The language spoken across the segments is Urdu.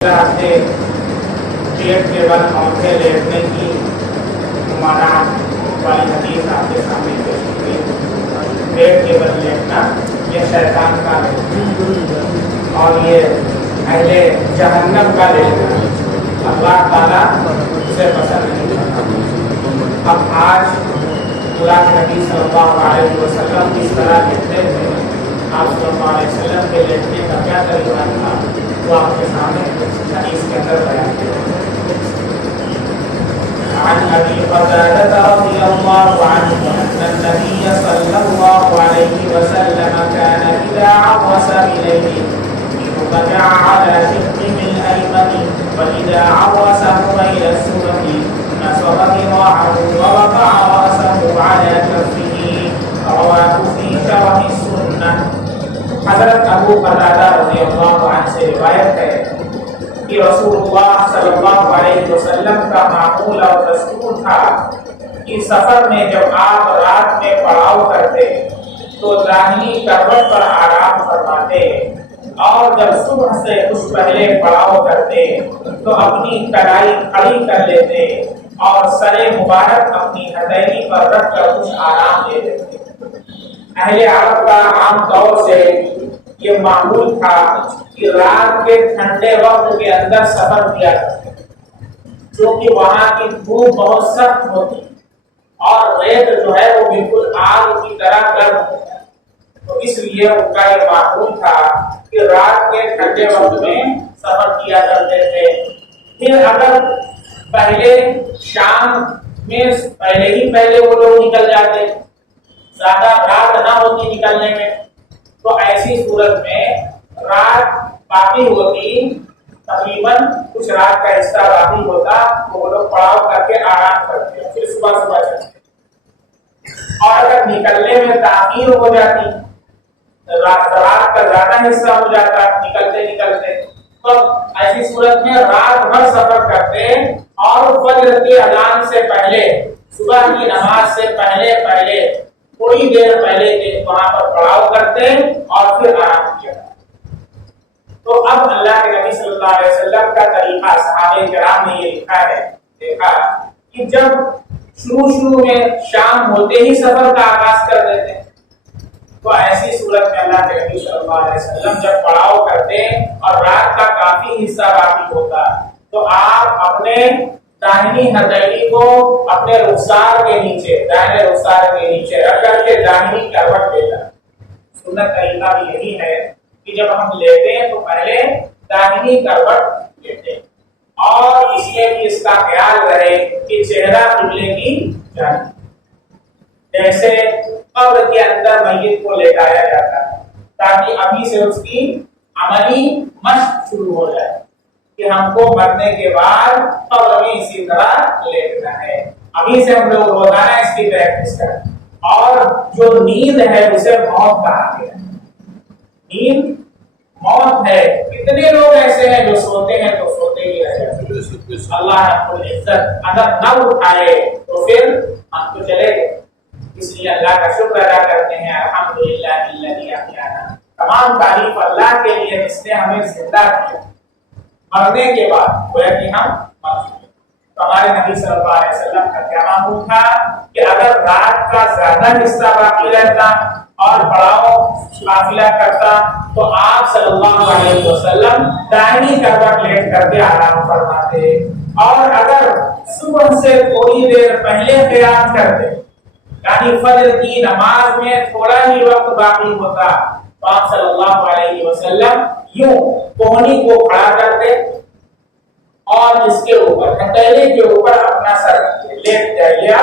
سے پیٹ کے بل آنکھیں لیٹنے کی ممانعت والی حدیث آپ کے سامنے پیش کی گئی۔ پیٹ کے بل لیٹنا یہ شیطان کا ہے اور یہ اہل جہنم کا لیٹنا اللہ تعالیٰ اسے پسند نہیں کرتا۔ اب آج اللہ کے نبی صلی اللہ علیہ وسلم کس طرح لیٹتے تھے، آپ صلی اللہ علیہ وسلم کے لیٹنے کا کیا طریقہ تھا، وہ آپ کے سامنے حدیث کے اندر بیان کیا۔ عن ابي قتادة رضي الله عنه ان النبي صلى الله عليه وسلم كان اذا عطس اليه اضطجع على شقه الايمن واذا عطسه الى السبح نصب ذراعه ووقع راسه على كفه رواه في شرح السنه۔ حضرت ابو قتادہ رضی اللہ عنہ سے روایت ہے کہ رسول اللہ صلی اللہ علیہ وسلم کا معمول اور دستور تھا کہ سفر میں جب آپ رات میں پڑاؤ کرتے تو داہنی کروٹ پر آرام فرماتے اور جب صبح سے کچھ پہلے پڑاؤ کرتے تو اپنی کلائی کھڑی کر لیتے اور سر مبارک اپنی ہتھیلی پر رکھ کر کچھ آرام دے دیتے۔ اہل عرب کا عام طور سے یہ معمول تھا کہ رات کے ٹھنڈے وقت کے اندر سفر کیا کرتے، کیونکہ وہاں کی دھوپ بہت سخت ہوتی اور ریت جو ہے وہ بالکل آگ کی طرح گرم ہوتا ہے، تو اس لیے ان کا یہ معمول تھا کہ رات کے ٹھنڈے وقت میں سفر کیا کرتے تھے۔ پھر اگر پہلے شام میں پہلے وہ لوگ نکل جاتے، زیادہ رات نہ ہوتی نکلنے میں، تو ایسی صورت میں رات باقی ہوتی، تقریباً کچھ رات کا حصہ باقی ہوتا تو وہ لوگ پڑاؤ کر کے آرام کرتے، پھر صبح چلتے۔ اور اگر نکلنے میں تاخیر ہو جاتی، رات کا زیادہ حصہ ہو جاتا نکلتے تو ایسی صورت میں رات بھر سفر کرتے اور فجر کی اذان سے پہلے، صبح کی نماز سے پہلے تھوڑی دیر پہلے وہاں پر پڑاؤ کرتے اور پھر آرام کیا۔ تو اب اللہ کے نبی صلی اللہ علیہ وسلم کا طریقہ صحابہ کرام نے یہ دیکھا کہ جب شروع میں شام ہوتے ہی سفر کا آغاز کر دیتے، تو ایسی صورت میں اللہ کے نبی صلی اللہ علیہ وسلم جب پڑاؤ کرتے اور رات کا کافی حصہ باقی ہوتا تو آپ اپنے داہنی ہتھیلی کو اپنے رخسار کے نیچے، دائیں رخسار کے نیچے رکھ کر کے داہنی کروٹ دیتا۔ سنت طریقہ بھی یہی ہے کہ جب ہم لیتے ہیں تو پہلے داہنی کروٹ لیتے اور اس میں بھی اس کا خیال رہے کہ چہرہ قبلے کی جانب، جیسے قبر کے اندر میت کو لیٹایا جاتا ہے، تاکہ ابھی سے اس کی عملی مشق شروع ہو جائے کہ ہم کو مرنے کے بعد قبر میں اسی طرح لیٹنا ہے۔ ابھی سے ہم لوگ روزانہ اس کی پریکٹس کریں۔ اور جو نیند ہے اسے موت کہا گیا ہے۔ نیند موت ہے۔ کتنے لوگ ایسے ہیں جو سوتے ہیں تو سوتے ہی رہ جاتے، اللہ رب العزت اگر نہ اٹھائے تو پھر ہم تو چلے گئے۔ اس لیے اللہ کا شکر ادا کرتے ہیں، الحمدللہ الذی احیانا، تمام تعریف اللہ کے لیے جس نے ہمیں زندہ کیا مرنے کے بعد، گویا کہ ہم مر چکے۔ تو ہمارے نبی صلی اللہ علیہ وسلم کا کیا معمول تھا کہ اگر رات کا زیادہ حصہ باقی رہتا اور پڑاؤ قافلہ کرتا تو آپ صلی اللہ علیہ وسلم دائنی کروٹ لیٹ کر کے آرام فرماتے، اور اگر صبح سے تھوڑی دیر پہلے قیام کرتے، یعنی فجر کی نماز میں تھوڑا ہی وقت باقی ہوتا، تو آپ صلی اللہ علیہ وسلم یوں کوہنی کو کھڑا کرتے اور اس کے اوپر ہتھیلی کے اوپر اپنا سر لیٹ جائیے۔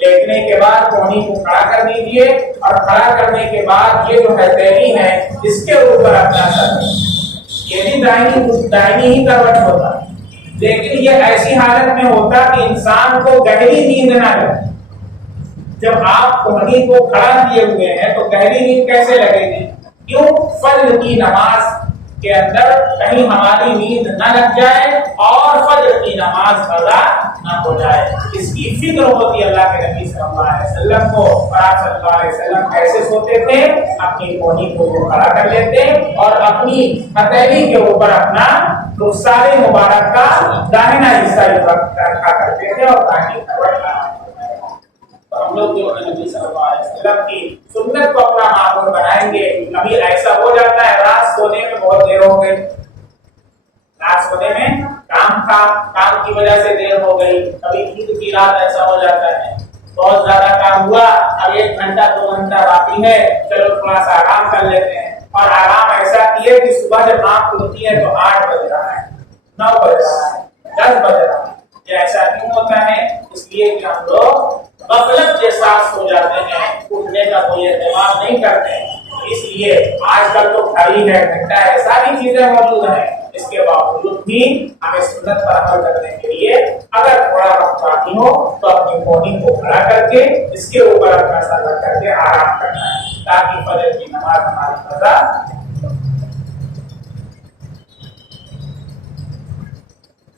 لیٹنے کے بعد کوہنی کو کھڑا کر دیجیے اور کھڑا کرنے کے بعد یہ جو ہتھیلی ہے اس کے اوپر اپنا سر، یہ بھی دائنی ہی کروٹ ہوتا، لیکن یہ ایسی حالت میں ہوتا کہ انسان کو گہری نیند نہ لگے۔ جب آپ کوہنی کو کھڑا کیے ہوئے ہیں تو گہری نیند کیسے لگے گی؟ کیوں؟ فجر کی نماز کے اندر کہیں ہماری نیند نہ لگ جائے اور فجر کی نماز قضا نہ ہو جائے، اس کی فکر ہوتی اللہ کے نبی صلی اللہ علیہ وسلم کو۔ اور آپ صلی اللہ علیہ وسلم ایسے سوتے تھے، اپنی کونی کو وہ کھڑا کر لیتے اور اپنی ہتھیلی کے اوپر اپنا رخسار مبارک کا داہنا حصہ رکھا کرتے تھے اور تاکہ ہم لوگ جو نبی صلی اللہ علیہ وسلم کی سنت کو اپنا معمول بنائیں گے۔ کبھی ایسا ہو جاتا ہے رات سونے میں بہت دیر ہو گئی، رات سونے میں کام کی وجہ سے دیر ہو گئی، کبھی عید کی رات ایسا ہو جاتا ہے بہت زیادہ کام ہوا، اب 1 گھنٹہ 2 گھنٹہ باقی ہے، چلو تھوڑا سا آرام کر لیتے ہیں، اور آرام ایسا کیے کہ صبح جب آنکھ کھلتی ہے تو 8 بج رہا ہے، 9 بج رہا ہے، 10 بج رہا ہے۔ یہ ایسا کیوں ہوتا ہے؟ اس لیے کہ ہم لوگ غفلت کے ساتھ سو جاتے ہیں، اٹھنے کا کوئی اہتمام نہیں کرتے ہیں۔ اس لیے آج کل تو گھڑی ہے، گھنٹہ ہے، ساری چیزیں موجود ہیں، اس کے باوجود بھی ہمیں سنت پر عمل کرنے کے لیے اگر تھوڑا وقت باقی ہو تو اپنی باڈی کو کھڑا کر کے اس کے اوپر اپنا سر رکھ کر کے آرام کرنا ہے تاکہ فجر کی نماز ہماری قضا۔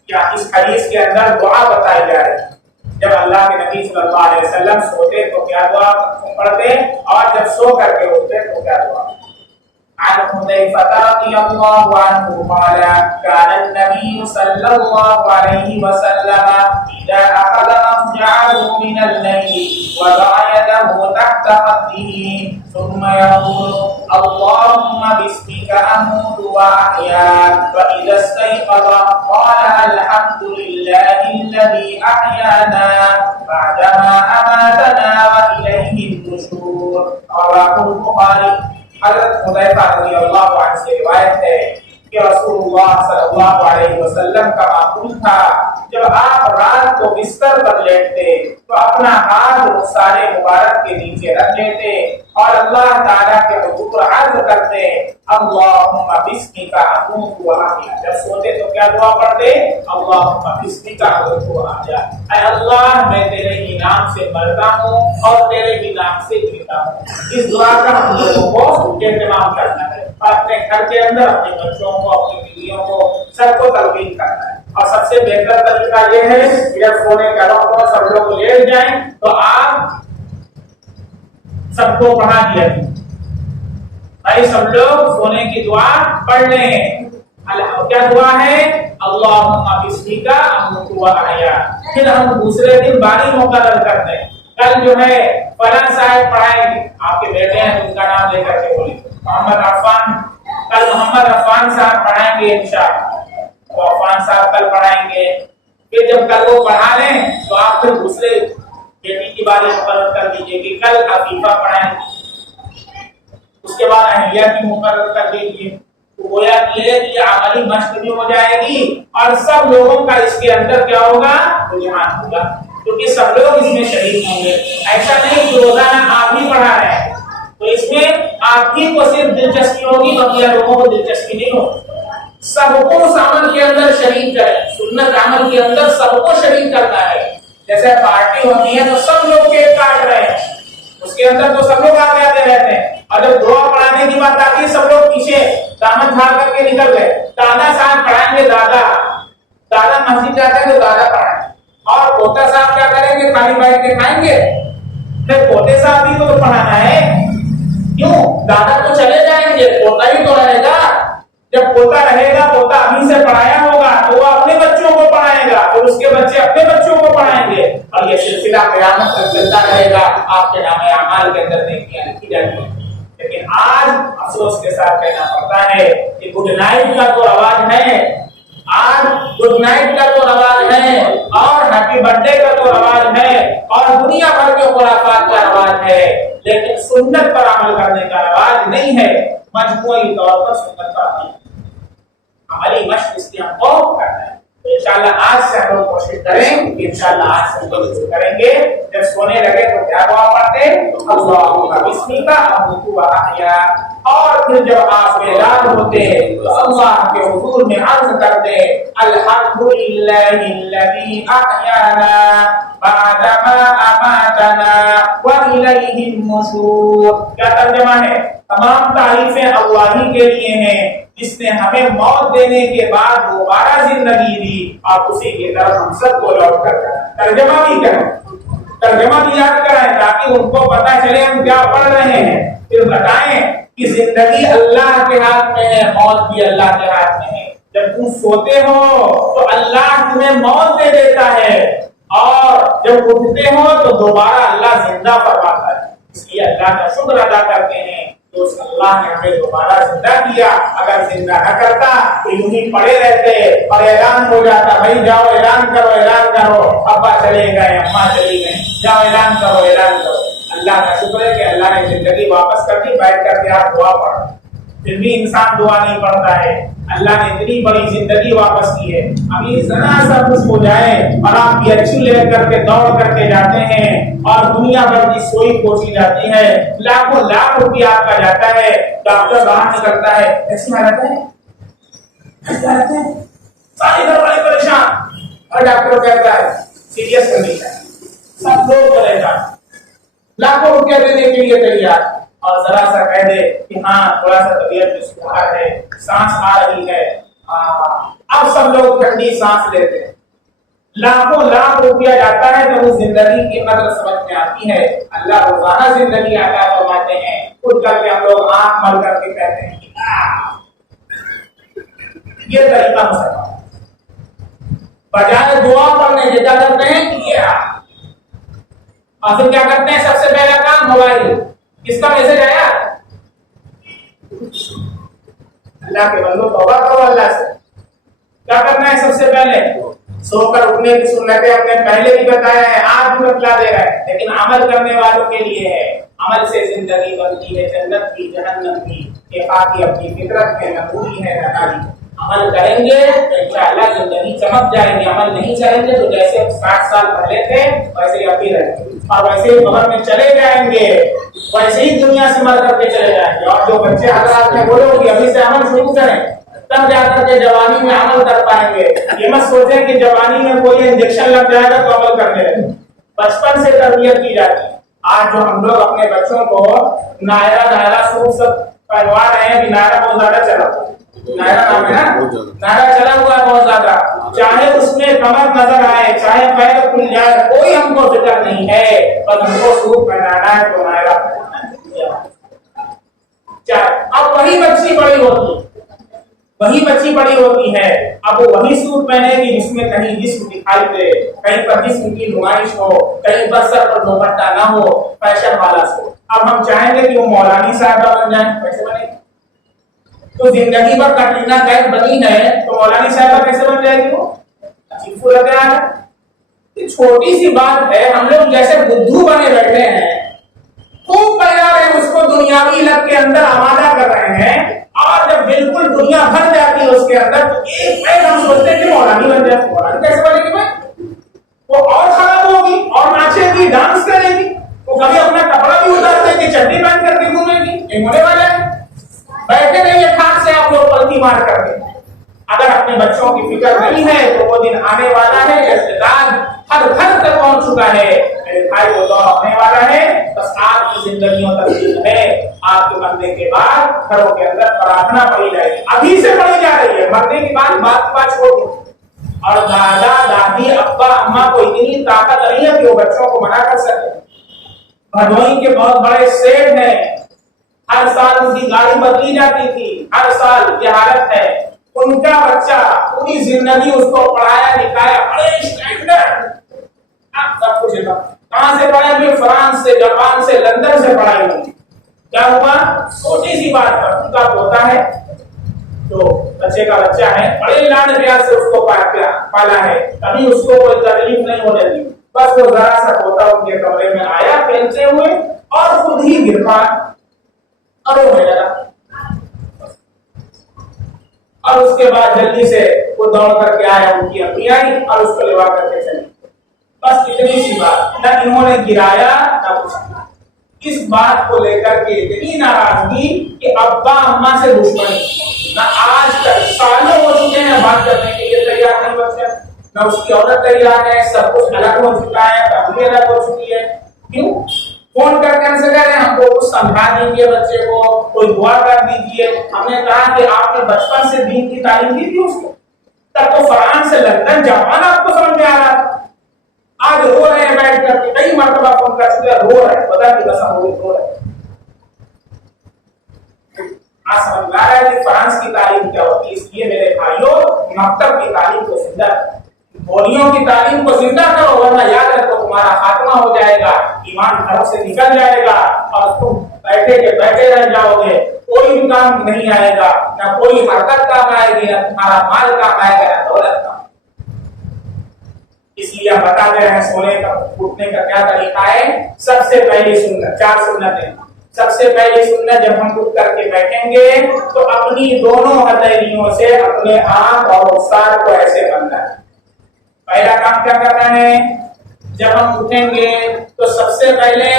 کیا اس حدیث کے اندر دعا بتائی جا رہی ہے؟ جب اللہ کے نبی صلی اللہ علیہ وسلم سوتے تو کیا دعا پڑھتے اور جب سو کر کے اٹھتے تو کیا دعا؟ عن حذيفة رضي الله عنه قال كان النبي صلى الله عليه وسلم إذا أخذ مضجعه من الليل وضع يده تحت خده ثم يقول اللهم باسمك أموت وأحيا، وإذا استيقظ قال الحمد لله الذي أحيانا بعدما أماتنا وإليه النشور، رواه البخاري۔ حضرت حذیفہ رضی اللہ عنہ سے روایت ہے کہ رسول اللہ صلی اللہ علیہ وسلم کا معمول تھا جب آپ رات کو بستر پر لیٹتے تو اپنا ہاتھ رخسار مبارک کے نیچے رکھ لیتے اور اللہ تعالیٰ کے حضور عرض کرتے اللہم بسمک اموت واحیا۔ جب سوتے تو کیا دعا پڑھتے؟ اللہم بسمک اموت واحیا، اے اللہ میں تیرے ہی نام سے مرتا ہوں اور تیرے ہی نام سے جیتا ہوں۔ اس دعا کا ہم لوگوں کو اہتمام کرنا ہے اور اپنے گھر کے اندر اپنے بچوں کو، اپنی بیویوں کو، سب کو تلقین کرنا ہے۔ اور سب سے بہتر طریقہ یہ ہے کہ جب سونے کا وقت ہو سب لوگ لیٹ جائیں تو آپ سب کو پڑھا دیا بھائی، سب لوگ سونے کی دعا پڑھ لیں۔ کیا دعا ہے؟ اللہم بسمک اموت واحیا۔ پھر ہم دوسرے دن باری مقرر کرتے ہیں، کل جو ہے فلاں صاحب پڑھائیں گے، آپ کے بیٹے ہیں ان کا نام لے کر کے بولیں محمد عفان، کل محمد عفان صاحب پڑھائیں گے انشاءاللہ، وہ عفان صاحب کل پڑھائیں گے۔ پھر جب کل وہ پڑھا لیں تو آپ پھر دوسرے بیٹی کی باری مقرر کر دیجیے کہ کل عفیفہ پڑھائیں گے، اس کے بعد اہلیہ کی مقرر کر دیجیے۔ گویا یہ عملی مشق بھی ہو جائے گی اور سب لوگوں کا اس کے اندر کیا ہوگا؟ رجحان ہوگا، کیونکہ سب لوگ اس میں شریک ہوں گے۔ ایسا نہیں کہ روزانہ آپ ہی پڑھا رہے ہیں تو اس میں آپ ہی کو صرف دلچسپی ہوگی، بقیہ لوگوں کو دلچسپی نہیں ہوگی۔ سب کو اس عمل کے اندر شریک کریں، سنت عمل کے اندر سب کو شریک کرنا ہے۔ جیسے پارٹی ہوتی ہے تو سب لوگ کیک کاٹ رہے ہیں، اس کے اندر تو سب لوگ آگے آتے رہتے ہیں، اور جب دعا پڑھانے کی بات آتی ہے سب لوگ پیچھے دامن جھاڑ کر کے نکل گئے۔ دادا صاحب پڑھائیں گے، دادا مسجد جاتے ہیں تو دادا پڑھائیں، اور پوتا صاحب کیا کریں گے؟ کھالی بیٹھ کے کھائیں گے۔ پھر پوتے صاحب بھی تو پڑھانا ہے، کیوں؟ دادا تو چلے جائیں گے، پوتا ہی تو رہے گا۔ جب پوتا رہے گا، پوتا امی سے پڑھایا ہوگا تو وہ اپنے بچوں کو پڑھائے گا، اور اس کے بچے اپنے بچوں کو پڑھائیں گے، اور یہ سلسلہ قیامت تک چلتا رہے گا۔ آپ کے نام اعمال کے اندر نیکیاں لکھی جاتی ہیں۔ لیکن آج افسوس کے ساتھ کہنا پڑتا ہے کہ گڈ نائٹ کا تو رواج ہے، آج گڈ نائٹ کا تو رواج ہے، اور ہیپی برتھ ڈے کا تو رواج ہے، اور دنیا بھر کے خرافات کا رواج ہے، لیکن سنت پر عمل کرنے کا رواج نہیں ہے۔ مجموعی طور پر سنت پر عملی مشق اس کی ہم کو کرنا ہے۔ تو انشاءاللہ آج سے ہم لوگ کوشش کریں کہ انشاءاللہ آج سے ہم لوگ کریں گے۔ جب سونے لگے تو کیا دعا پڑھتے؟ اللہم بسمک اموت واحیا، اور پھر جب آپ بیدار ہوتے تو اللہ کے حضور میں عرض کرتے الحمدللہ الذی احیانا بعدما اماتنا والیہ النشور۔ کیا ترجمہ ہے؟ تمام تعریفیں اللہ ہی کے لیے ہیں جس نے ہمیں موت دینے کے بعد دوبارہ زندگی دی آپ اسی کی طرف ہم سب کو لوٹ کر ترجمہ بھی کریں، ترجمہ بھی یاد کرائیں تاکہ ان کو پتہ چلے ہم کیا پڑھ رہے ہیں، پھر بتائیں کہ زندگی اللہ کے ہاتھ میں ہے، موت بھی اللہ کے ہاتھ میں ہے۔ جب تم سوتے ہو تو اللہ تمہیں موت دے دیتا ہے، اور جب اٹھتے ہو تو دوبارہ اللہ زندہ فرماتا ہے۔ اس لیے اللہ کا شکر ادا کرتے ہیں تو اس اللہ نے ہمیں دوبارہ زندہ کیا۔ اگر زندہ نہ کرتا تو یوں ہی پڑے رہتے اور اعلان ہو جاتا، بھائی جاؤ اعلان کرو، اعلان کرو، ابا چلے گئے، اماں چلی گئی، جاؤ اعلان کرو، اعلان کرو۔ اللہ کا شکر ہے کہ اللہ نے زندگی واپس کر دی، بیٹھ کر کے آپ دعا پڑھو۔ پھر بھی انسان دعا نہیں پڑھتا ہے۔ اللہ نے اتنی بڑی زندگی واپس کی ہے، ابھی ذرا سا کچھ ہو جائے اور آپ یہ اچھی لے کر کے دوڑ کر کے جاتے ہیں اور دنیا بھر کی سوئی پوچھی جاتی ہے، لاکھوں لاکھ روپیہ آپ کا جاتا ہے، ڈاکٹر باہر نکلتا ہے، ایسی حالت ہے، ساری گھر والے پریشان، اور ڈاکٹر کہتا ہے سیریس کنڈیشن، سب لوگ پریشان، لاکھوں روپیہ دینے کے لیے تیار، اور ذرا سا کہہ دے کہ ہاں تھوڑا سا طبیعت میں سدھار ہے، سانس آ رہی ہے، اب سب لوگ ٹھنڈی سانس لیتے ہیں۔ لاکھوں لاکھ روپیہ جاتا ہے تو اس زندگی کی قدر سمجھ میں آتی ہے۔ اللہ روزانہ زندگی عطا فرماتے ہیں، اٹھ کر کے ہم لوگ آنکھ مل کر کے کہتے ہیں یہ طریقہ مسلمان، بجائے دعا پڑھنے کے کیا کرتے ہیں کیا، اور پھر کیا کرتے ہیں، سب سے پہلا کام موبائل، کس کا میسج آیا، اللہ کے بندو توبہ کرو اللہ سے۔ کیا کرنا ہے سب سے پہلے، سو کر اٹھنے کی سنتیں ہم نے پہلے بھی بتایا ہے، آج بھی بتلا دے رہا ہے، لیکن عمل کرنے والوں کے لیے ہے۔ عمل سے زندگی بنتی ہے جنت کی، جہنم کی، یہ باقی اپنی فطرت میں نبوی ہے ناری۔ عمل کریں گے تو انشاءاللہ زندگی چمک جائے گی، عمل نہیں کریں گے تو جیسے 60 سال پہلے تھے ویسے ہی ابھی رہیں گے، اور ویسے ہی قبر میں چلے جائیں گے، ویسے ہی دنیا سے مر کر کے چلے جائیں گے۔ اور جو بچے حضرات نے بولو کہ ابھی سے عمل شروع کریں تب جا کر کے جوانی میں عمل کر پائیں گے۔ یہ مت سوچیں کہ جوانی میں کوئی انجیکشن لگ جائے گا تو عمل کرنے لگے، بچپن سے تربیت کی جاتی ہے۔ آج جو ہم لوگ اپنے بچوں کو نائرہ سوٹ سب پہنوا رہے ہیں، کہ نائرہ بہت زیادہ چلا ہوا ہے، نائرہ نام ہے نا، نائرہ چلا ہوا ہے بہت زیادہ، چاہے اس میں کمر نظر آئے، چاہے پیر کھل جائے، کوئی ہم کو فکر نہیں ہے، بس ہم کو سوٹ پہنانا ہے تو نائرہ پہنانا ہے۔ اب وہی بچی بڑی ہوتی ہے، وہی بچی بڑی ہوتی ہے، اب وہ وہی سوٹ پہنے گی جس میں کہیں جسم دکھائی دے، کہیں پر جسم کی نمائش ہو، کہیں پر سر پر دوپٹہ نہ ہو، فیشن والا سوٹ۔ اب ہم چاہیں گے کہ وہ مولانی صاحبہ بن جائیں، کیسے بنے گی؟ تو زندگی بھر کٹرینا کیف بنی ہے تو مولانی صاحبہ کیسے بن جائے گی؟ وہ عجیب صورت ہے۔ یہ چھوٹی سی بات ہے، ہم لوگ جیسے بدھو بنے بیٹھے ہیں، خوب تیار ہیں، اس کو دنیاوی لت کے اندر آمادہ کر رہے ہیں، اور جب بالکل دنیا بھر جاتی ہے اس کے اندر تو ایک پیر ہم سوچتے ہیں کہ مولانی بن جائے۔ مولانی کیسے بنے گی بھائی؟ وہ اور خراب ہوگی، اور ناچے گی، ڈانس کرے گی، وہ کبھی اپنا کپڑا بھی اتار دے گی، چڈی پہن کر کے گھومے گی، یہ ہونے والا ہے؟ بیٹھے نہیں ہے کھان سے آپ لوگ پلٹی مار کر کے۔ اگر اپنے بچوں کی فکر نہیں ہے تو وہ دن آنے والا ہے، ارتداد ہر گھر تک پہنچ چکا ہے، میرے بھائی وہ دور آنے والا ہے، بس آپ کی زندگیوں تبدیل ہے۔ آپ کے مرنے کے بعد گھروں کے اندر پرارتھنا پڑھی جائے گی، ابھی سے پڑھی جا رہی ہے، مرنے کے بعد بات چھوڑ دو۔ اور دادا دادی ابا اما کو اتنی طاقت نہیں ہے کہ وہ بچوں کو منع کر سکے۔ بھدوئی کے بہت بڑے سیٹ ہیں، ہر سال ان کی گاڑی بدلی جاتی تھی، ہر سال یہ حالت ہے۔ ان کا بچہ پوری زندگی اس کو پڑھایا لکھایا، بڑے اسٹینڈرڈ، سب کچھ کہاں سے پڑھائی ہوئی؟ فرانس سے، جاپان سے، لندن سے پڑھائی ہوئی۔ کیا ہوا؟ چھوٹی سی بات پر ان کا پوتا ہے تو بچے کا بچہ ہے، بڑے لاڈ پیار سے اس کو پالا ہے، کبھی اس کو کوئی تکلیف نہیں ہونے دی، بس وہ ذرا سا پوتا ان کے کمرے میں آیا کھیلتے ہوئے اور خود ہی گر پڑا اور رونے لگا، اور اس کے بعد جلدی سے وہ دوڑ کر کے آیا، ان کی امی آئی اور اس کو لوا کر کے چلی۔ بس اتنی سی بات، نہ انہوں نے گرایا نہ کچھ۔ اس بات کو لے کر کے اتنی ناراضگی کہ ابا اما سے دشمنی، نہ آج تک سالوں ہو چکے ہیں بات کرنے کے لیے تیار نہیں بچے، نہ اس کی عورت تیار ہے، سب کچھ الگ ہو چکا ہے، فیملی الگ ہو چکی ہے۔ کیوں؟ فون کر کے ہم سے کہہ رہے ہیں ہم کو کچھ سمجھا دیجیے، بچے کو کوئی دعا کر دیجیے۔ ہم نے کہا کہ آپ نے بچپن سے دین کی تعلیم دی تھی اس کو، تب تو فرانس سے لندن جاپان آپ کو سمجھ میں آ رہا تھا، آج رو رہے ہیں بیٹھ کر کے، کئی مرتبہ فون کر چکے رو رہے ہیں، خدا کی قسم رو رہے ہیں۔ آج سمجھ میں آ رہا ہے کہ فرانس کی تعلیم کیا ہوتی ہے۔ اس لیے میرے بھائیوں، مکتب کی تعلیم کو زندہ کرو، بولیوں کی تعلیم کو زندہ کرو، ورنہ یاد رکھو تمہارا خاتمہ ہو جائے گا، ایمان گھروں سے نکل جائے گا اور تم بیٹھے کے بیٹھے رہ جاؤ گے، کوئی بھی کام نہیں آئے گا، نہ کوئی حرکت کام آئے گی، نہ تمہارا مال کام آئے گا، نہ دولت کام۔ اس لیے ہم بتا دے رہے ہیں سونے کا اٹھنے کا کیا طریقہ ہے۔ سب سے پہلی سنت، 4 سنتیں۔ سب سے پہلی سنت، جب ہم اٹھ کر کے بیٹھیں گے تو اپنی دونوں ہتھیلیوں سے اپنے آنکھ اور رخسار کو ایسے بننا ہے۔ پہلا کام کیا کرنا ہے؟ جب ہم اٹھیں گے تو سب سے پہلے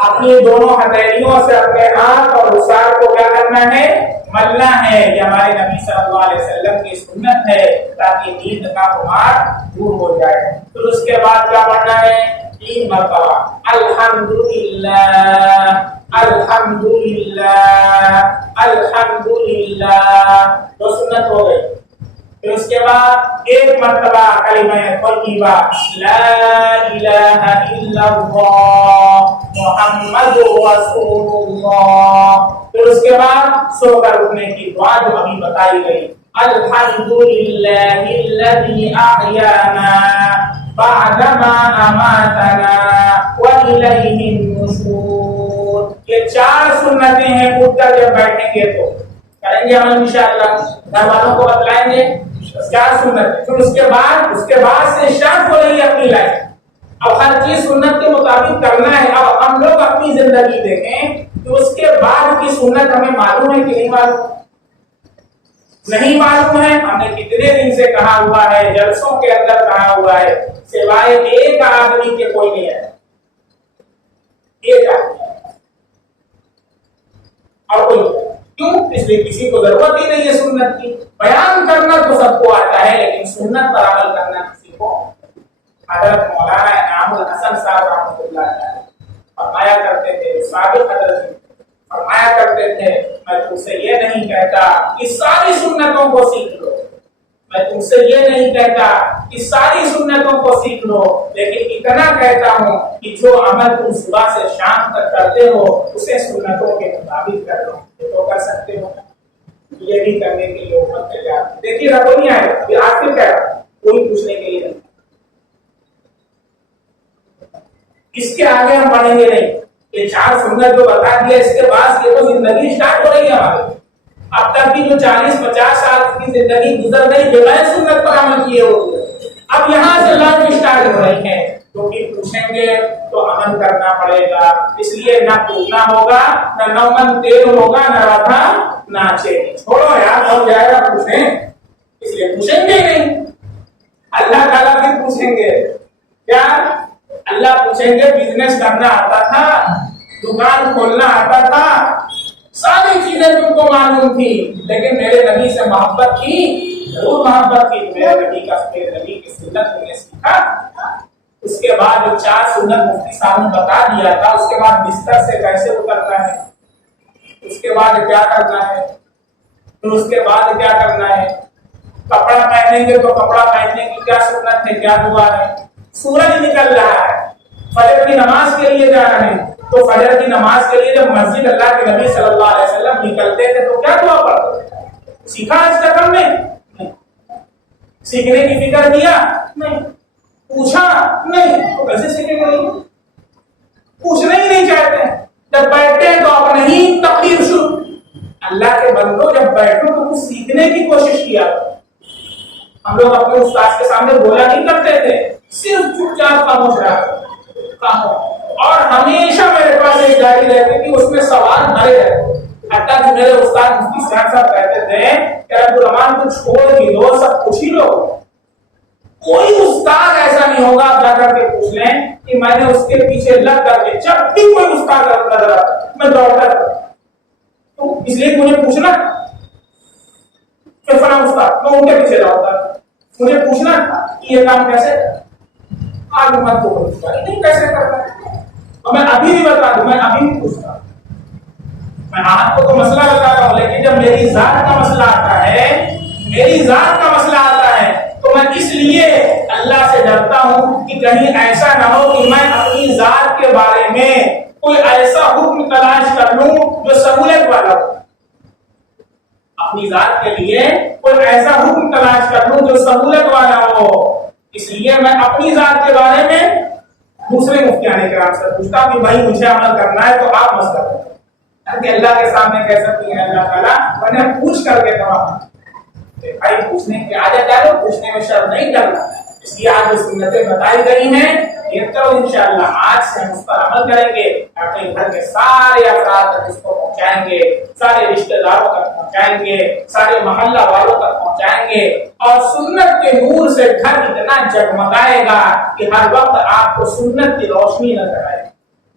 اپنی دونوں ہتھیلیوں سے اپنے آنکھ اور رخسار کو کیا کرنا ہے؟ ملنا ہے۔ یہ ہمارے نبی صلی اللہ علیہ وسلم کی سنت ہے تاکہ نیند کا خمار دور ہو جائے۔ پھر اس کے بعد کیا پڑھنا ہے؟ 3 مرتبہ الحمدللہ الحمدللہ الحمدللہ، 2 سنت ہو گئی۔ پھر اس کے بعد 1 مرتبہ کلمہ طیبہ لا الہ الا اللہ محمد رسول اللہ۔ پھر اس کے بعد سو کر اٹھنے کی دعا جو ابھی بتائی گئی، الحمدللہ الذی احیانا بعدما اماتنا والیہ النشور۔ یہ 4 سنتیں ہیں، اٹھ کر جب بیٹھیں گے تو کریں گے ہم انشاءاللہ، گھر والوں کو بتلائیں گے 4 سنت۔ پھر اس کے بعد سے شرط ہو رہی ہے اپنی لائف، اب ہر چیز سنت کے مطابق کرنا ہے۔ اب ہم لوگ اپنی زندگی دیکھیں تو اس کے بعد کی سنت ہمیں معلوم ہے کہ نہیں معلوم؟ نہیں معلوم ہے۔ ہم نے کتنے دن سے کہا ہوا ہے، جلسوں کے اندر کہا ہوا ہے، سوائے ایک آدمی کے کوئی نہیں ہے، ایک آدمی اور کوئی کیوں؟ اس لیے کسی کو ضرورت ہی نہیں ہے سنت کی۔ بیان کرنا تو سب کو آتا ہے لیکن سنت پر عمل کرنا کسی کو۔ حضرت مولانا انعام الحسن صاحب رحمۃ اللہ علیہ فرمایا کرتے تھے، سابق حضرت فرمایا کرتے تھے، میں تم سے یہ نہیں کہتا کہ ساری سنتوں کو سیکھ لو، میں تم سے یہ نہیں کہتا کہ ساری سنتوں کو سیکھ لو، لیکن اتنا کہتا ہوں کہ جو عمل تم صبح سے شام تک کرتے ہو اسے سنتوں کے مطابق کر لو۔ یہ تو کر سکتے ہو، یہ بھی کرنے کے لیے امت تیار۔ دیکھیے کوئی نہیں آئے گا، یہ آخر کہہ رہا کوئی پوچھنے کے لیے نہیں، اس کے آگے ہم پڑھیں گے نہیں۔ یہ 4 سنت جو بتا دیا، اس کے بعد یہ تو زندگی اسٹارٹ ہو رہی ہے ہماری۔ اب تک کی جو 40-50 سال کی زندگی گزر گئی بغیر سنت پر عمل کیے ہوئے، اب یہاں سے لائف اسٹارٹ ہو رہی ہے، تو پھر پوچھیں گے تو عمل کرنا پڑے گا۔ اس لیے نہ پوچھنا ہوگا، نہ نومن تیل ہوگا، نہ راتھا ناچے۔ چھوڑو یار، ہو جائے گا پوچھیں، اس لیے پوچھیں گے نہیں۔ اللہ تعالیٰ پھر پوچھیں گے کیا؟ اللہ پوچھیں گے بزنس کرنا آتا تھا، دکان کھولنا آتا تھا، ساری چیزیں تم کو معلوم تھی، لیکن میرے نبی سے محبت کی؟ ضرور محبت کی، میرے نبی کی سنت تم نے سیکھا۔ اس کے بعد 4 سنت مفتی صاحب نے بتا دیا تھا، اس کے بعد بستر سے کیسے اترنا ہے، اس کے بعد کیا کرنا ہے، پھر اس کے بعد کیا کرنا ہے، کپڑا پہنیں گے تو کپڑا پہننے کی کیا سنت ہے، کیا دعا ہے۔ سورج نکل رہا ہے، فجر کی نماز کے لیے جا رہے ہیں، تو فجر کی نماز کے لیے جب مسجد اللہ کے نبی صلی اللہ علیہ وسلم نکلتے تھے تو کیا دعا پڑھتے؟ سیکھا آج تک ہم نے؟ نہیں۔ سیکھنے کی فکر کیا؟ نہیں۔ پوچھا؟ نہیں۔ تو کیسے سیکھے گا؟ پوچھنا ہی نہیں چاہتے، جب بیٹھتے ہیں تو اپنے ہی تقریر شروع۔ اللہ کے بندوں، جب بیٹھو تو کچھ سیکھنے کی کوشش کیا۔ ہم لوگ اپنے استاد کے سامنے بولا نہیں کرتے تھے، صرف چپ چاپ خاموش رہا، اور ہمیشہ میرے پاس ایک ڈائری رہتی تھی، اس میں سوال بھرے رہتے۔ حتیٰ کہ میرے استاد مفتی صاحب کہتے تھے کہ عبدالرحمان کو چھوڑ ہی دو، سب پوچھ ہی لو۔ کوئی استاد ایسا نہیں ہوگا، آپ جا کر کے پوچھ لیں کہ میں نے اس کے پیچھے لگ کر کے، جب بھی کوئی استاد نظر آتا میں دوڑتا تھا، تو اس لیے مجھے پوچھنا کہ فلاں استاد، میں ان کے پیچھے دوڑتا تھا، مجھے پوچھنا تھا کہ یہ کام کیسے آج مت کو نہیں کیسے کرتا ہے، اور میں ابھی بھی بتا دوں، میں ابھی بھی پوچھتا ہوں، میں آپ کو تو مسئلہ بتا رہا ہوں، لیکن جب میری ذات کا مسئلہ آتا ہے، میری ذات کا مسئلہ آتا ہے تو تو میں اس لیے اللہ سے ڈرتا ہوں کہ کہیں ایسا نہ ہو کہ میں اپنی ذات کے بارے میں کوئی ایسا حکم تلاش کر لوں جو سہولت والا ہو، اپنی ذات کے لیے کوئی ایسا حکم تلاش کر لوں جو سہولت والا ہو، اس لیے میں اپنی ذات کے بارے میں دوسرے مفتیان کرام سے پوچھتا کہ بھائی مجھے عمل کرنا ہے تو آپ مسئلہ کریں، تاکہ اللہ کے سامنے کہہ سکتے ہیں اللہ تعالیٰ میں نے پوچھ کر کے تمام بھائی پوچھنے کی عادت ڈالو، پوچھنے میں شرم نہیں کرنا، اس لیے آج جو سنتیں بتائی گئی ہیں یہ تو انشاءاللہ آج سے ہم اس پر عمل کریں گے، اپنے گھر کے سارے افراد تک اس کو پہنچائیں گے، سارے رشتہ داروں تک پہنچائیں گے، سارے محلہ والوں تک پہنچائیں گے، اور سنت کے نور سے گھر اتنا جگمگائے گا کہ ہر وقت آپ کو سنت کی روشنی نظر آئے گی،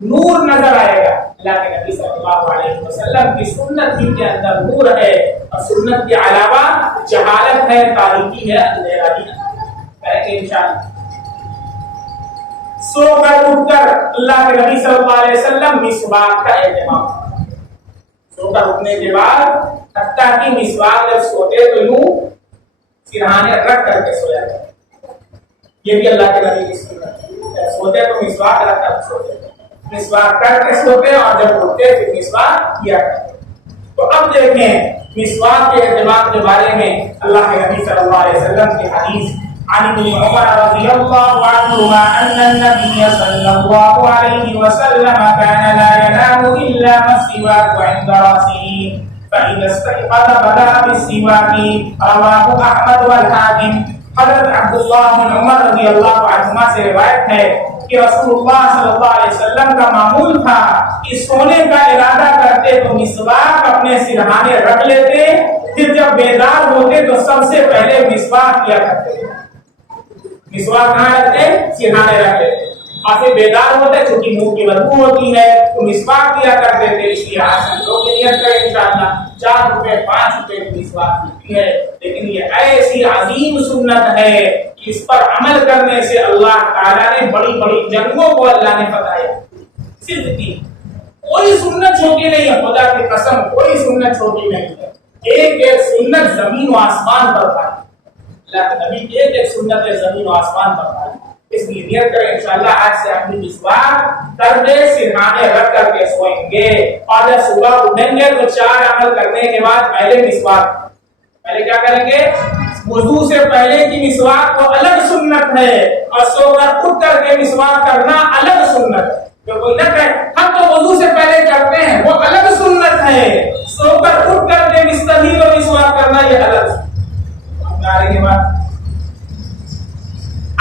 نور نظر آئے گا۔ اللہ کے نبی صلی اللہ علیہ وسلم کی سنت ہی کے اندر نور ہے، اور سنت کے علاوہ جہالت ہے، تاریکی ہے، اندھیرا بھی ہے کہ انشاءاللہ۔ سو کر اٹھ کر اللہ کے نبی صلی اللہ علیہ وسلم مسواک کا اہتمام، سو کر اٹھنے کے بعد حتیٰ کہ مسواک جب سوتے تو یوں سرہانے رکھ کر کے سویا کرتے، یہ بھی اللہ کے نبی کی سنت ہے، سوتے تو مسواک رکھ کر سوتے، مسواک کر کے سوتے اور جب اٹھتے پھر مسواک کیا کرتے۔ تو اب دیکھیں مسواک کے اہتمام کے بارے میں اللہ کے نبی صلی اللہ علیہ وسلم کی حدیث عن ابن عمر رضی اللہ عنہما ان النبی صلی اللہ علیہ وسلم كان لا ينام الا والسواك عند راسه فاذا استيقظ بدا بالسواك رواه احمد والحاکم۔ حضرت عبداللہ بن عمر رضی اللہ عنہما سے روایت ہے کہ رسول اللہ صلی اللہ علیہ وسلم کا معمول تھا کہ سونے کا ارادہ کرتے تو مسواک اپنے سرہانے رکھ لیتے، پھر جب بیدار ہوتے تو سب سے پہلے مسواک کیا کرتے، مسواک کہاں رکھتے؟ سرہانے رکھ لیتے، اور پھر بیدار ہوتے چونکہ منہ کی بدبو ہوتی ہے تو مسواک کیا کرتے تھے۔ اس لیے آج ہم لوگ نیت کریں انشاءاللہ 4 روپے 5 روپے کی مسواک ملتی ہے، لیکن یہ ایسی عظیم سنت ہے کہ اس پر عمل کرنے سے اللہ تعالیٰ نے بڑی بڑی جنگوں کو اللہ نے فتحایا۔ صرف اتنی کوئی سنت چھوٹی نہیں ہے، خدا کی قسم کوئی سنت چھوٹی نہیں ہے، ایک ایک سنت زمین و آسمان پر پائی، اللہ کے نبی کی ایک ایک سنت زمین و آسمان پر پائی۔ اس لیے نیت کریں انشاءاللہ آج سے اپنی مسواک کر کے سرہانے رکھ کر کے سوئیں گے، اور جب صبح اٹھیں گے تو 4 عمل کرنے کے بعد پہلے مسواک، پہلے کیا کریں گے؟ وضو سے پہلے کی مسواک وہ الگ سنت ہے، اور سو کر اٹھ کر کے مسواک کرنا الگ سنت ہے۔ جو کوئی نہ کہے ہم تو وضو سے پہلے کرتے ہیں، وہ الگ سنت ہے، سو کر اٹھ کر کے مستحیل و مسواک کرنا یہ الگ سنت ہے۔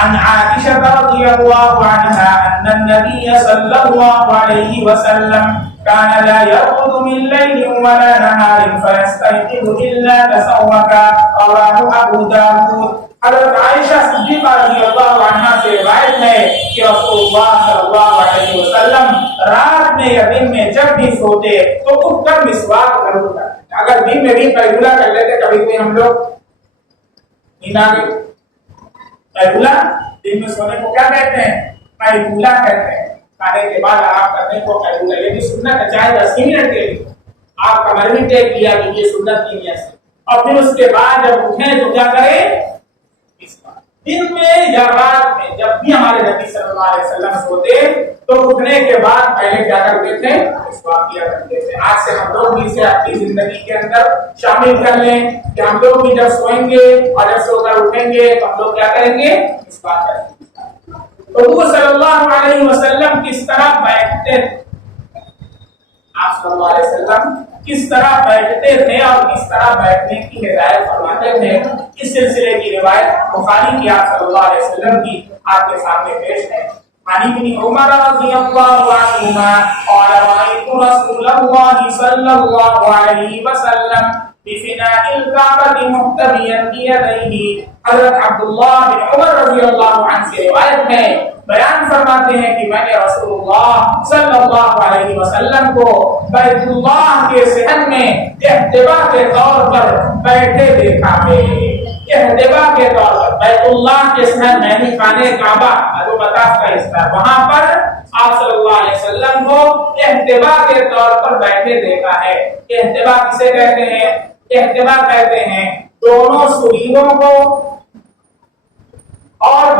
عن عائشة رضي الله عنها أن النبي صلى الله عليه وسلم كان لا يرقد من ليل ولا نهار فيستيقظ إلا تسوكا، رواه أبو داود۔ حضرت عائشہ صدیقہ رضی اللہ عنہا سے روایت ہے کہ رسول اللہ صلی اللہ علیہ وسلم رات میں یا دن میں جب بھی سوتے تو اٹھ کر مسواک ضرور کرتے، اگر دن میں بھی قیلولہ کر لیتے، کبھی کوئی ہم لوگ نیند آ گئی، قیلولہ دن میں سونے کو کیا کہتے ہیں؟ قیلولہ کہتے ہیں، کھانے کے بعد آرام کرنے کو قیلولہ، یہ بھی سنت ہے، چاہے 10 منٹ کے لیے آپ کا مرمی طے کیا کہ یہ سنت کی نیت سے، اور پھر اس کے بعد جب اٹھیں تو کیا کریں؟ دن میں یا رات میں جب بھی ہمارے نبی صلی اللہ علیہ وسلم سوتے تو اٹھنے کے بعد پہلے کیا کرتے تھے؟ مسواک کیا کرتے تھے۔ آج سے ہم لوگ بھی اسے اپنی زندگی کے اندر شامل کر لیں کہ ہم لوگ بھی جب سوئیں گے اور جب سو کر اٹھیں گے تو ہم لوگ کیا کریں گے؟ مسواک کریں گے۔ حضور صلی اللہ علیہ وسلم کس طرح بیٹھتے تھے، آپ صلی اللہ علیہ وسلم کس طرح بیٹھتے تھے اور کس طرح بیٹھنے کی ہدایت فرماتے تھے، اس سلسلے کی روایت بخاری کی آپ صلی اللہ علیہ وسلم کی آپ کے سامنے پیش ہے۔ عن ابن عمر رضی اللہ عنہما قال رأيت رسول اللہ صلی اللہ علیہ وسلم بفناء الكعبة محتميا بيديه۔ حضرت عبداللہ بن عمر رضی اللہ عنہ سے روایت ہے، بیان فرماتے ہیں کہ میں نے رسول اللہ صلی اللہ علیہ وسلم کو بیت اللہ کے صحن میں احتبا کے طور پر بیٹھے دیکھا ہے۔ احتبا کے طور پر بیت اللہ کے صحن میں خانہ کعبہ جو مطاف کا حصہ، وہاں پر آپ صلی اللہ علیہ وسلم کو احتبا کے طور پر بیٹھے دیکھا ہے۔ احتبا کسے کہتے ہیں؟ احتبا کہتے ہیں دونوں سریروں کو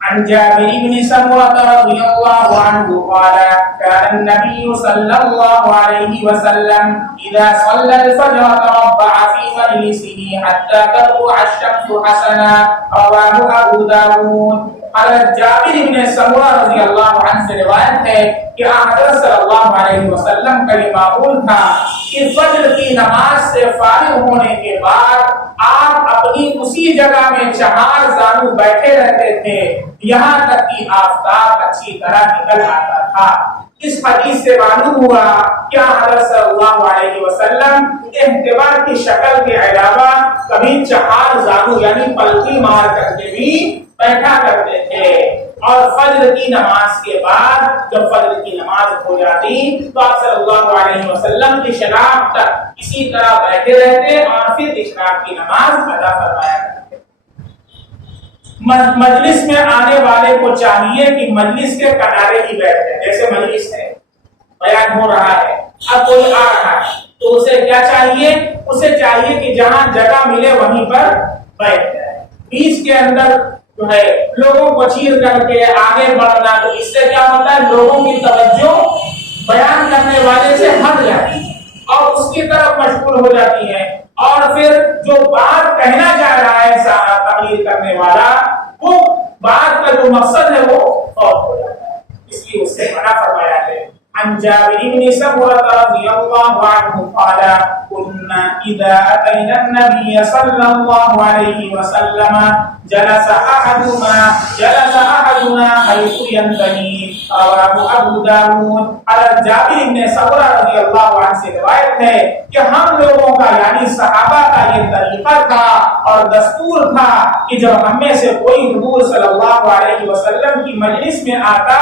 عن جابر بن سمرة رضي الله عنه قال كان النبي صلى الله عليه وسلم إذا صلى الفجر تربع في مجلسه حتى تطلع الشمس حسنا رواه أبو داود. حضرت جابر بن سمرہ رضی اللہ عنہ سے روایت ہے کہ حضرت صلی اللہ علیہ وسلم کا یہ معمول تھا کہ فجر کی نماز سے فارغ ہونے کے بعد آپ اپنی اسی جگہ میں چہار زانو بیٹھے رہتے تھے یہاں تک کہ آفتاب اچھی طرح نکل آتا تھا. اس حدیث سے معلوم ہوا کہ حضرت صلی اللہ علیہ وسلم احتبار کی شکل کے علاوہ کبھی چہار زانو یعنی پلکی مار کر کے بھی بیٹھا کرتے تھے. اور فجر کی نماز کے بعد جب فجر کی نماز ہو جاتی تو آپ صلی اللہ علیہ وسلم کی شراب تک اسی طرح بیٹھے رہتے اور پھر اشراق کی نماز ادا فرمایا کرتے. مجلس میں آنے والے کو چاہیے کہ مجلس کے کنارے ہی بیٹھے. جیسے مجلس ہے, بیان ہو رہا ہے, اب کوئی آ رہا ہے تو اسے کیا چاہیے؟ اسے چاہیے کہ جہاں جگہ ملے وہیں پر بیٹھ جائے. بیچ کے اندر جو ہے لوگوں کو چیر کر کے آگے بڑھنا, تو اس سے کیا ہوتا ہے لوگوں کی توجہ بیان کرنے والے سے ہٹ جاتی ہے اور اس کی طرف مشغول ہو جاتی ہے, اور پھر جو بات کہنا چاہ رہا ہے تقریر کرنے والا وہ بات کا جو مقصد ہے وہ فوت ہو جاتا ہے. اس لیے اس سے منع فرمایا ہے. عن جابر بن سمرة رضي الله عنه قال كنا إذا أتينا النبي صلى الله عليه وسلم جلس أحدنا حيث ينتهي رواه أبو داود. حضرت جابر بن سمرة رضی اللہ عنہ سے روایت ہے کہ ہم لوگوں کا یعنی صحابہ کا یہ طریقہ تھا اور دستور تھا کہ جب ہم میں سے کوئی حضور صلی اللہ علیہ وسلم کی مجلس میں آتا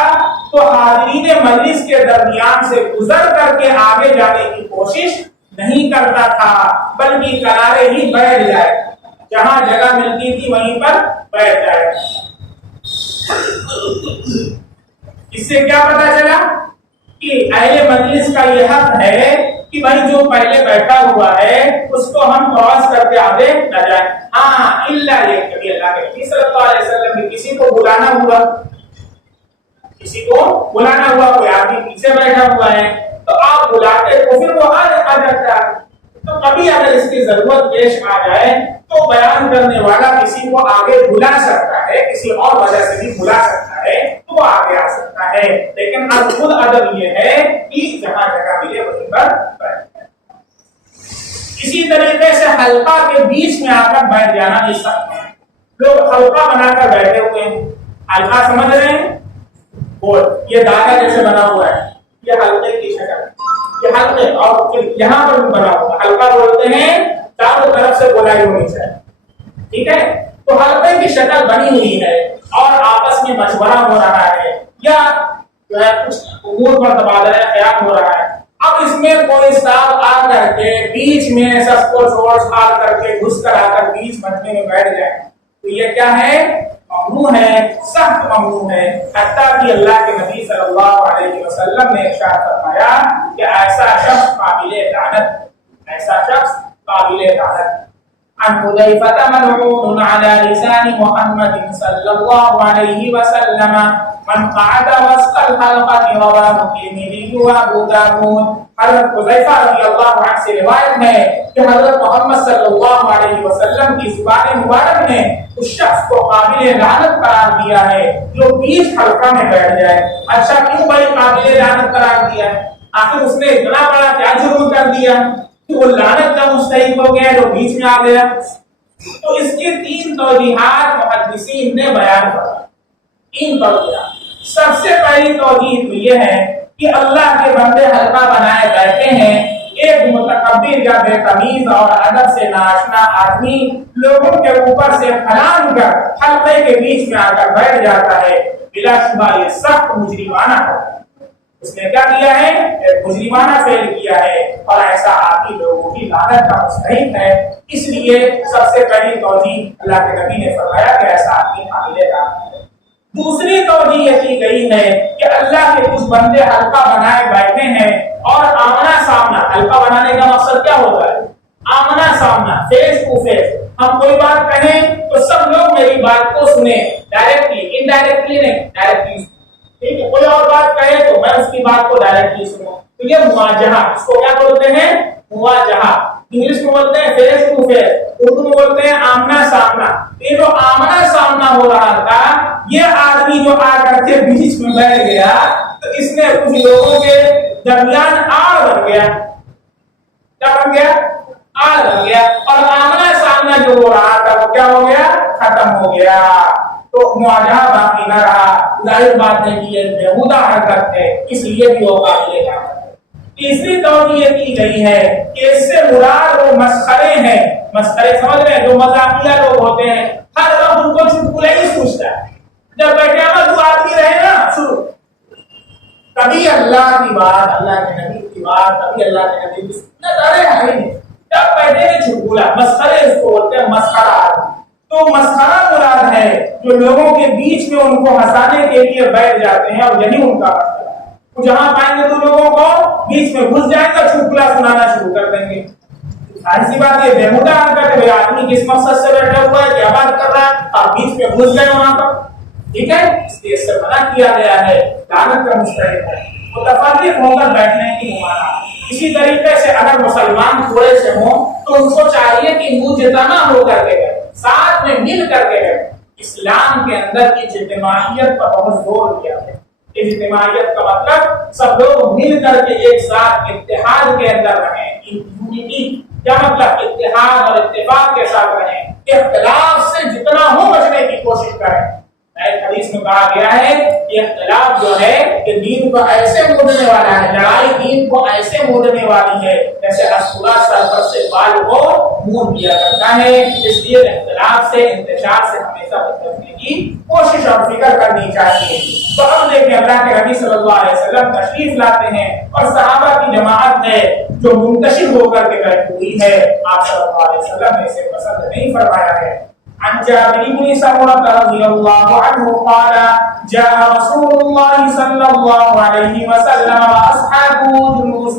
تو حاضرین مجلس کے درمیان سے گزر کر کے آگے جانے کی کوشش نہیں کرتا تھا بلکہ کنارے ہی بیٹھ جائے, جہاں جگہ ملتی تھی وہیں پر بیٹھ جائے. اس سے کیا پتا چلا کہ اہل مجلس کا یہ حق ہے کہ بھائی جو پہلے بیٹھا ہوا ہے اس کو ہم کراس کر کے آگے نہ جائیں. ہاں الا یہ کہ اللہ کے نبی صلی اللہ علیہ وسلم نے کسی کو بلانا ہوا کوئی آدمی پیچھے بیٹھا ہوا ہے تو آپ بلاتے تو پھر وہ آ جاتا ہے. تو کبھی اگر اس کی ضرورت پیش آ جائے تو بیان کرنے والا کسی کو آگے بلا سکتا ہے, کسی اور وجہ سے بھی بلا سکتا ہے تو وہ آگے آ سکتا ہے. لیکن خود ادب یہ ہے کہ جہاں جگہ ملے وہیں پر بیٹھ جائے. اسی طریقے سے حلقہ کے بیچ میں آ کر بیٹھ جانا بھی سخت ہے. لوگ حلقہ بنا کر بیٹھے ہوئے ہیں. حلقہ سمجھ رہے ہیں؟ یہ داغا جیسے بنا ہوا ہے, یہ حلقے کی شکل, یہ حلقے اور پھر یہاں پر بھی بنا ہوا. حلقہ بولتے ہیں چاروں طرف سے گولائی ہونی چاہیے, ٹھیک ہے. تو حلقے کی شکل بنی ہوئی ہے اور آپس میں مشورہ ہو رہا ہے یا جو ہے کچھ امور پر تبادلہ خیال ہو رہا ہے. اب اس میں کوئی صاحب آ کر کے بیچ میں سب کو چھوڑ چھاڑ کر کے گھس کر آ کر بیچ مجمع میں بیٹھ جائے تو یہ کیا ہے؟ ممنوع ہے, سخت ممنوع ہے. حتیٰ کہ اللہ کے نبی صلی اللہ علیہ وسلم نے ارشاد فرمایا کہ ایسا شخص قابل لعنت. عن حذيفة ملعون على لسان محمد صلى الله عليه وسلم من قعد وسط الحلقة وهو مقيم به ابو داود. حضرت حذیفہ رضی اللہ عنہ سے روایت ہے کہ حضرت محمد صلی اللہ علیہ وسلم کی زبان مبارک نے اس شخص کو قابل لعنت قرار دیا ہے جو بیچ حلقہ میں بیٹھ جائے. اچھا کیوں بھائی قابل لعنت قرار دیا ہے؟ آخر اس نے اتنا بڑا کیا جرم کر دیا کہ وہ لعنت کا مستحق ہو گیا جو بیچ میں آ گیا؟ تو اس کی تین توجیحات محدثین نے بیان کر. تین توجیحات. سب سے پہلی توجیہ تو یہ ہے کہ اللہ کے بندے حلقہ بنائے بیٹھے ہیں. ایک متکبر یا بے تمیز اور ادب سے ناشنا آدمی لوگوں کے اوپر سے پھلانگ کر حلقے کے بیچ میں آ کر بیٹھ جاتا ہے. بلا شبہ یہ سخت مجرمانہ ہے. اس نے کیا کیا ہے؟ مجرمانہ فعل کیا ہے اور ایسا آدمی لوگوں کی لعنت کا مستحق ہے. اس لیے سب سے پہلی توجیہ اللہ کے نبی نے فرمایا کہ ایسا آدمی قابل لعنت ہے. دوسری توجیہ یہ کی گئی ہے کہ اللہ کے کچھ بندے حلقہ بنائے بیٹھے ہیں اور آمنا سامنا. حلقہ بنانے کا مقصد کیا ہوتا ہے؟ آمنا سامنا، فیس ٹو فیس. ہم کوئی بات کہیں تو سب لوگ میری بات کو سنیں، ڈائریکٹلی، انڈائریکٹلی نہیں، ڈائریکٹلی. ٹھیک ہے، کوئی اور بات کہے تو میں اس کی بات کو ڈائریکٹلی سنوں. تو یہ مواجہہ، اس کو کیا بولتے ہیں؟ مواجہہ. انگلش میں بولتے ہیں فیس ٹو فیس، اردو میں بولتے ہیں آمنا سامنا. یہ جو آمنا سامنا ہو رہا تھا، یہ آدمی جو آ کر کے بیچ میں بیٹھ گیا تو اس نے کچھ لوگوں کے درمیان آڑ بن گیا. کیا بن گیا؟ آڑ بن گیا. اور آمنا سامنا جو ہو رہا تھا وہ کیا ہو گیا؟ ختم ہو گیا. تو مواجہہ باقی نہ رہا. ظاہر بات ہے کہ یہ بیہودہ حرکت ہے، اس لیے بھی وہ قابل لعنت ہے. تیسری توجیہ یہ کی گئی ہے کہ اس سے مراد وہ مسخرے ہیں. مسخرے سمجھ رہے ہیں؟ جو مذاقیہ لوگ ہوتے ہیں، ہر وقت ان کو چٹکلے ہی سوچتا ہے. جب بیٹھے تو آدمی رہے نا شروع، کبھی اللہ کی بات، اللہ کے نبی کی بات، کبھی اللہ کے نبی کی سنت، ارے ہے نہیں. جب بیٹھے گے چٹکلا، مسخرے اس کو بولتے ہیں، مسخرہ آدمی. تو مسخرہ مراد ہے جو لوگوں کے بیچ میں ان کو ہنسانے کے لیے بیٹھ جاتے ہیں، اور یہی ان کا مسئلہ ہے. تو جہاں پائیں گے تو لوگوں کو بیچ میں گھس جائیں گے، چٹکلا سنانا شروع کر دیں گے. ایسی بات یہ بیہودہ حرکت ہے. آدمی کس مقصد سے بیٹھا ہوا ہے، کیا بات کر رہا ہے، آپ بیچ میں گھس گئے وہاں پر. ٹھیک ہے، اس لیے اس سے منع کیا گیا ہے. لعنت کا مستحق ہے متفرق ہو کر بیٹھنے کی ممانعت. اسی طریقے سے اگر مسلمان تھوڑے سے ہوں تو ان کو چاہیے کہ مجتمع ہو کر کے گئے، ساتھ میں مل کر کے گئے. اسلام کے اندر اجتماعیت پر بہت زور دیا ہے. اجتماعیت کا مطلب سب لوگ مل کر کے ایک ساتھ اتحاد کے اندر رہیں. یونٹی کیا مطلب؟ اتحاد اور اتفاق کے ساتھ رہیں. اختلاف سے جتنا ہو بچنے کی کوشش کریں. ایک حدیث میں کہا گیا ہے کہ اختلاف جو ہے کہ دین کو ایسے موڑنے والا ہے، لڑائی دین کو ایسے موڑنے والی ہے جیسے اسورا سر پر سے بال کو موڑ دیا کرتا ہے. اس لیے اختلاف سے، انتشار سے ہمیشہ بچنے کی کوشش اور فکر کرنی چاہیے. تو ہم دیکھیں اللہ کے نبی صلی اللہ علیہ وسلم تشریف لاتے ہیں اور صحابہ کی جماعت ہے جو منتشر ہو کر کے بیٹھی ہوئی ہے. آپ صلی اللہ علیہ وسلم نے اسے پسند نہیں فرمایا ہے. عن جابر بن سمرة رضي الله عنه قال جاء رسول الله صلى الله عليه وسلم وأصحابه جلوس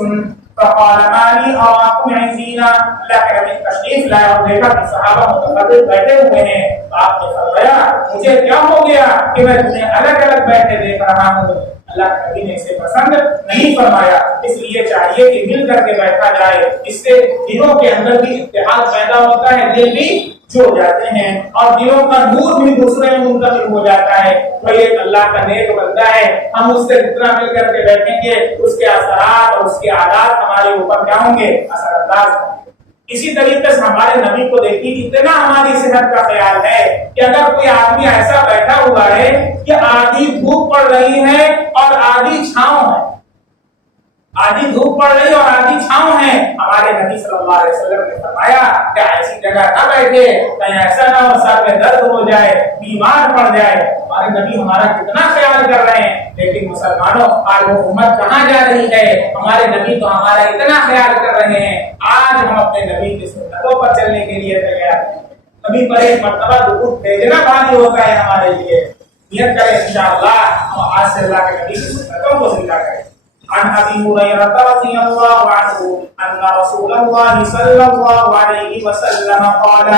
فقال ما لي أراكم عزين. اللہ کے نبی تشریف لائے اور دیکھا کہ صحابہ متفرق بیٹھے ہوئے ہیں. آپ نے فرمایا مجھے کیا ہو گیا کہ میں تمہیں الگ الگ بیٹھے دیکھ رہا ہوں. اللہ کے نبی نے اسے پسند نہیں فرمایا. اس لیے چاہیے کہ مل کر کے بیٹھا جائے. اس سے دلوں کے اندر بھی اتحاد پیدا ہوتا ہے، دل بھی جڑ جاتے ہیں اور دلوں کا نور بھی دوسرے میں منتقل ہو جاتا ہے. وہ ایک اللہ کا نیک بندہ ہے، ہم اس سے جتنا مل کر کے بیٹھیں گے اس کے اثرات اور اس کے عادات ہمارے اوپر کیا ہوں گے؟ اثر انداز ہوں گے. اسی طریقے سے ہمارے نبی کو دیکھیے اتنا ہماری صحت کا خیال ہے کہ اگر کوئی آدمی ایسا بیٹھا ہوا ہے کہ آدھی دھوپ پڑ رہی ہے اور آدھی چھاؤں ہے، آدھی دھوپ پڑ رہی اور آدھی چھاؤں ہے، ہمارے نبی صلی اللہ علیہ وسلم نے فرمایا کہ ایسی جگہ نہ بیٹھے، کہیں ایسا نہ ہو سر میں درد ہو جائے، بیمار پڑ جائے. ہمارے نبی ہمارا کتنا خیال کر رہے ہیں، لیکن مسلمانوں آج وہ امت کہاں جا رہی ہے؟ ہمارے نبی تو ہمارا اتنا خیال کر رہے ہیں، آج ہم اپنے نبی کی سنتوں پر چلنے کے لیے تیار ہیں. نبی پر ایک مرتبہ درود بھیجنا بھاری ہوتا ہے ہمارے لیے. نیت کریں انشاءاللہ ہم آج سے اللہ کے نبی کی سنتوں کو زندہ کریں. عن ابي هريره رضي الله عنه ان رسول الله صلى الله عليه وسلم قال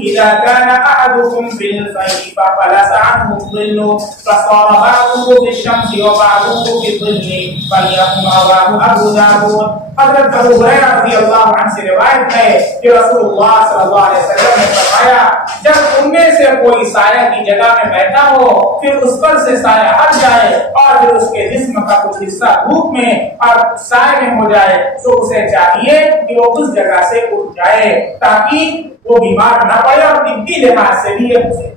اذا كان احدكم بالفيء ففلس عنه الظل فصار بعضه بالشمس وبعضه بالظل فليقم رواه ابو داود. حضرت ابو ہریرہ رضی اللہ عنہ سے روایت ہے کہ رسول اللہ صلی اللہ علیہ وسلم نے فرمایا جب تم میں سے کوئی سایہ کی جگہ میں بیٹھا ہو پھر اس پر سے سایہ ہٹ جائے اور پھر اس کے جسم کا کچھ حصہ دھوپ میں اور سائے میں ہو جائے تو اسے چاہیے کہ وہ اس جگہ سے اٹھ جائے تاکہ وہ بیمار نہ پڑے اور طبی لحاظ سے بھی اسے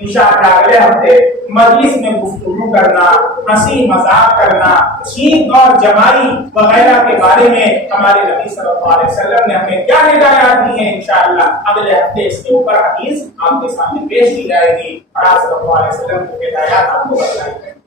انشاءاللہ اگلے ہفتے مجلس میں گفتگو کرنا، ہنسی مذاق کرنا، چھینک اور جمائی وغیرہ کے بارے میں ہمارے نبی صلی اللہ علیہ وسلم نے ہمیں کیا ہدایات دی ہیں انشاءاللہ اگلے ہفتے اس کے اوپر حدیث آپ کے سامنے پیش کی جائے گی اور آپ صلی اللہ علیہ وسلم کی ہدایات آپ کو بتلائی جائیں گی.